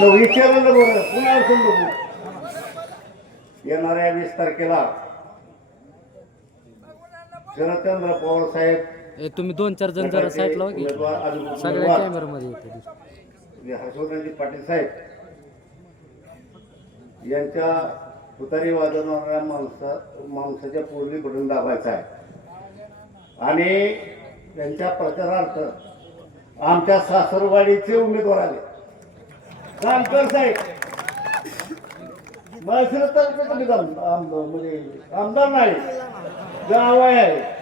बरं पुन्हा असून बघू. येणाऱ्या वीस तारखेला शरदचंद्र पवार साहेब तुम्ही दोन चार जण जरा उमेदवार आणि सगळ्या उमेदवार कॅमेरामध्ये येते हर्षवर्धनजी पाटील साहेब यांच्या तुतारी वाजवणाऱ्या माणसा माणसाच्या पोरली बटन दाबायचा आहे. आणि त्यांच्या प्रचारार्थ आमच्या सासरवाडीचे उमेदवार आले. साहेब. माळशिरस तालुक्यात म्हणजे आमदार नाही जावय आहे.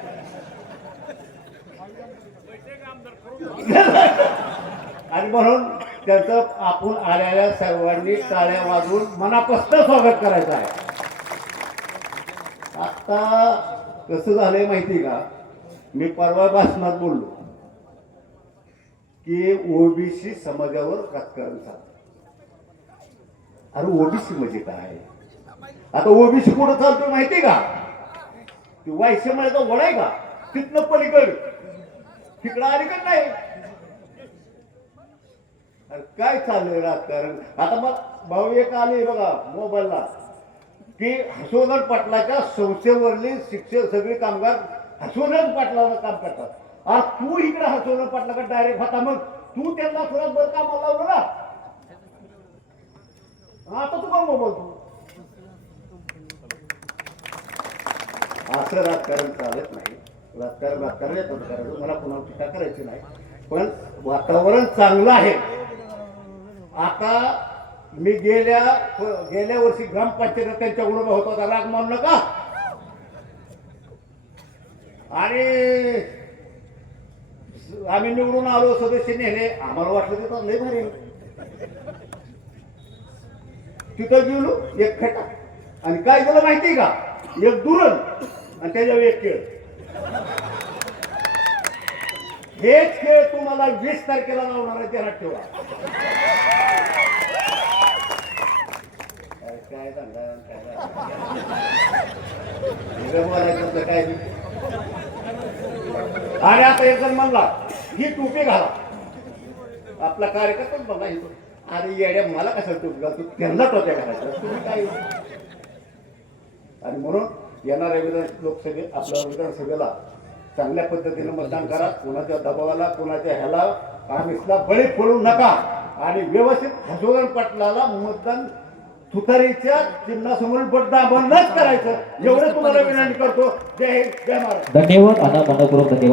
आणि म्हणून त्याचं आपण आलेल्या सर्वांनी टाळ्या वाजवून मनापासून स्वागत करायचं आहे. आता कसं झालंय माहिती का? मी परवा भाषणात बोललो की ओबीसी समाजावर राजकारण चालतं अरे ओबीसी म्हणजे काय? आता ओबीसी कुठं चालतो माहिती का? ती वायसे म्हणायचा वड आहे का? तिथनं पलीकड. तिकडं अलीकड नाही. अरे काय चाललंय राजकारण आता मग भाऊ एक आले बघा मोबाईलला. की हसोदर पाटलाच्या संस्थेवरली शिक्षक सगळे कामगार हसोदर पाटलावर काम करतात. आज तू इकडे हसोदर पाटलाकडे डायरेक्ट होता मग. तू त्यांना थोडा बरं कामाला लावलं ना. आता तू कोण बोलतो? असं राजकारण चालत नाही. राजकारण राजकारण येतं करायचं मला पुन्हा टीका करायची नाही. पण वातावरण चांगलं आहे. आता मी गेल्या गेल्या वर्षी ग्रामपंचायत त्यांच्याकडून होतो. होता राग मानू नका आणि आम्ही निवडून आलो सदस्य नेले. आम्हाला वाटलं तिथं लय भारी तिथं गेलो एक फेटा. आणि काय झालं माहिती का? एक दुरण आणि त्याच्यावर एक खेळ हेच खेळ तुम्हाला वीस तारखेला लावणार आहे त्याला ठेवा. काय झालं? काय आणि आता एक जण म्हणला ही टोपी घाला. आपला कार्यकर्ताच बघा ही टोपी. अरे येड्या मला कसं टोपी तू त्यांना टोप्या करायचं. तुम्ही काय? आणि म्हणून येणाऱ्या विधान लोकसभे आपल्या विधानसभेला चांगल्या पद्धतीने मतदान करा. कोणाच्या दबावाला कोणाच्या ह्याला आमिषला बळी पडू नका. आणि व्यवस्थित हसोदन पाटलाला मतदान तुतारीच्या चिन्हासमोर बटदा बंदच करायचं. एवढं तुम्हाला विनंती करतो. जय हिंद जय महाराज धन्यवाद. आता मनपूर्वक धन्यवाद.